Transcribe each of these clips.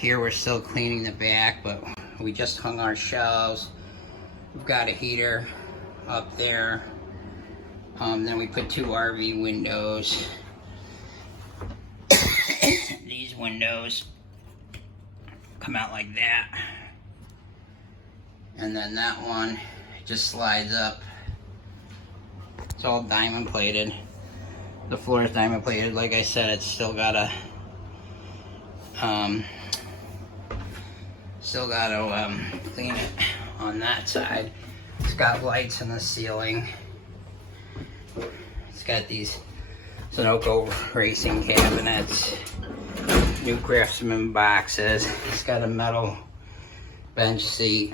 here we're still cleaning the back, but we just hung our shelves. We've got a heater up there. Then we put 2 RV windows. These windows come out like that. And then that one just slides up. It's all diamond plated. The floor is diamond plated. Like I said, it's still got a clean it on that side. It's got lights in the ceiling. It's got these Sunoco racing cabinets, new Craftsman boxes. It's got a metal bench seat.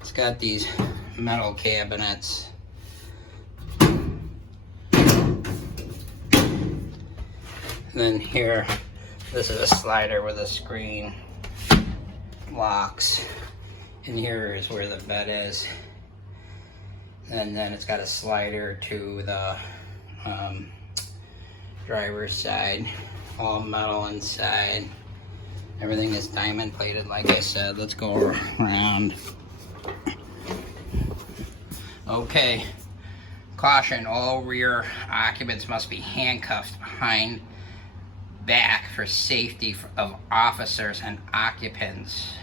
It's got these metal cabinets. And then here, this is a slider with a screen, locks. And here is where the bed is. And then it's got a slider to the driver's side, all metal inside. Everything is diamond plated, like I said. Let's go around. Okay. Caution, all rear occupants must be handcuffed behind back for safety of officers and occupants.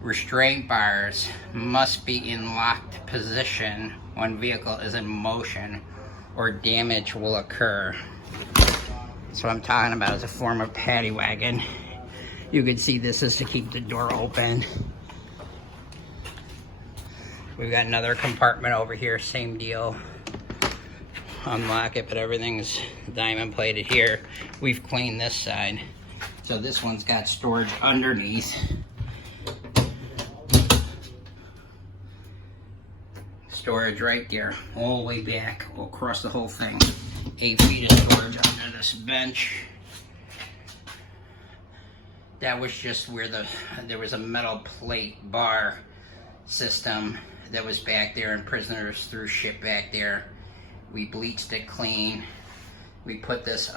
Restraint bars must be in locked position when vehicle is in motion or damage will occur. That's what I'm talking about, is a form of paddy wagon. You can see this is to keep the door open. We've got another compartment over here, same deal. Unlock it, but everything's diamond plated here. We've cleaned this side. So this one's got storage underneath. Storage right there, all the way back, across the whole thing. 8 feet of storage under this bench. That was just where there was a metal plate bar system that was back there, and prisoners threw shit back there. We bleached it clean. We put this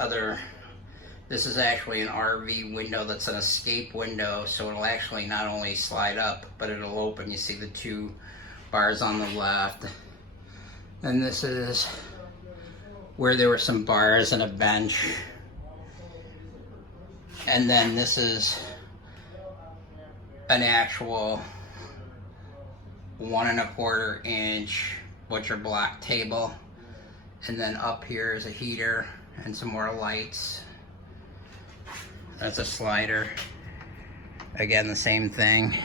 is actually an RV window that's an escape window, so it'll actually not only slide up, but it'll open. You see the 2 bars on the left. And this is where there were some bars and a bench. And then this is an actual 1 1/4 inch butcher block table. And then up here is a heater and some more lights. That's a slider. Again, the same thing.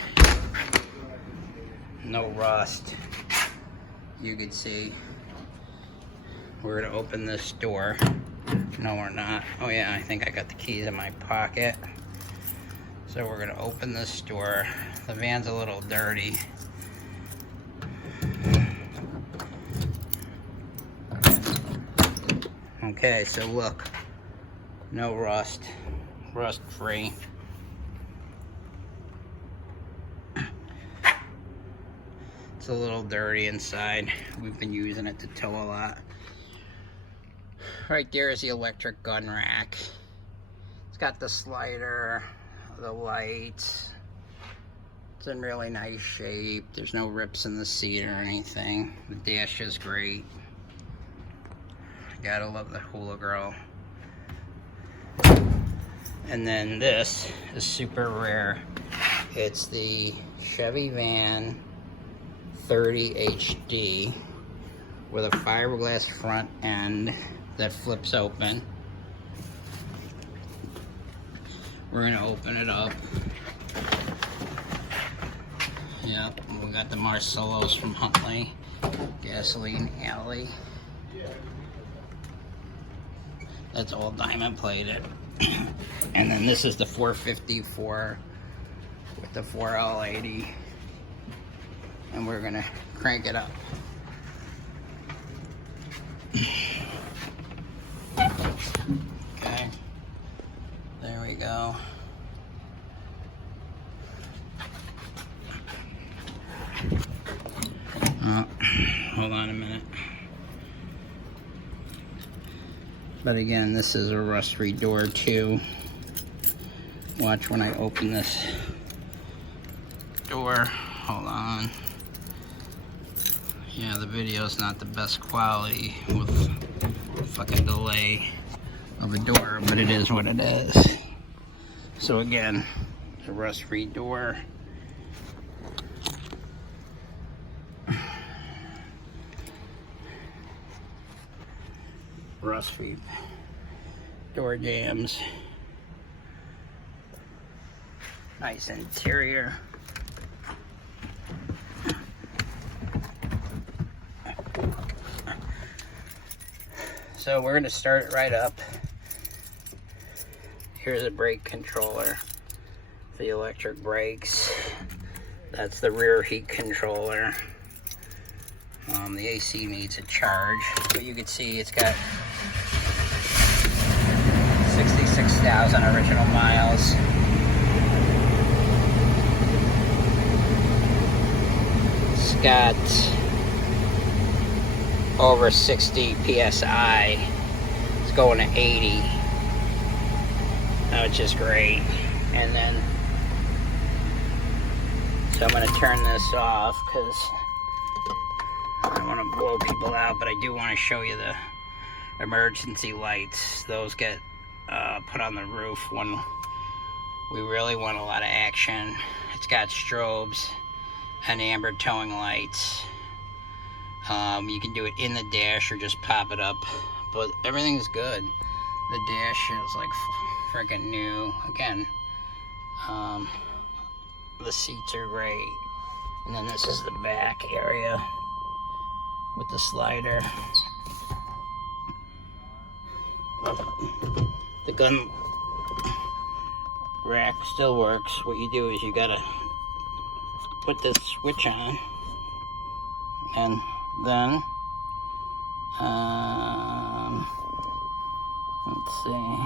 No rust. You could see. We're gonna open this door. No, we're not. Oh yeah, I think I got the keys in my pocket. So we're gonna open this door. The van's a little dirty. Okay, so look. No rust. Rust free. It's a little dirty inside. We've been using it to tow a lot. Right there is the electric gun rack. It's got the slider, the lights. It's in really nice shape. There's no rips in the seat or anything. The dash is great. Gotta love the Hula Girl. And then this is super rare. It's the Chevy van 30 HD with a fiberglass front end that flips open. We're gonna open it up. Yep, we got the Marcellos from Huntley, Gasoline Alley. That's all diamond plated. And then this is the 454 with the 4L80. And we're gonna crank it up. Okay, there we go. Oh, hold on a minute. But again, this is a rust-free door too. Watch when I open this door. Hold on. Yeah, the video's not the best quality with fucking delay of a door, but it is what it is. So again, it's a rust-free door. Rust-free door jambs. Nice interior. So we're gonna start it right up. Here's a brake controller, the electric brakes. That's the rear heat controller. The AC needs a charge, but you can see it's got 66,000 original miles. It's got over 60 PSI. It's going to 80. Which is great. And then, so I'm going to turn this off because I don't want to blow people out, but I do want to show you the emergency lights. Those get put on the roof when we really want a lot of action. It's got strobes and amber towing lights. You can do it in the dash or just pop it up, but everything's good. The dash is like freaking new. Again, the seats are great. And then this is the back area with the slider. The gun rack still works. What you do is you gotta put this switch on, and then let's see.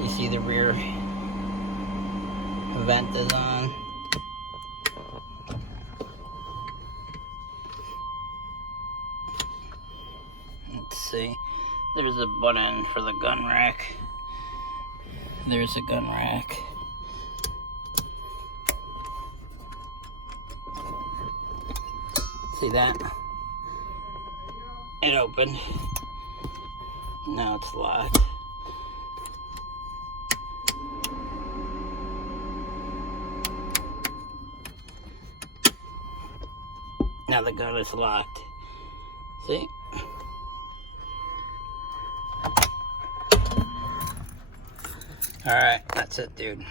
You see the rear vent is on. Let's see. There's a button for the gun rack. There's a gun rack. See that? It opened. Now it's locked. Now the gun is locked. See? Alright, that's it, dude.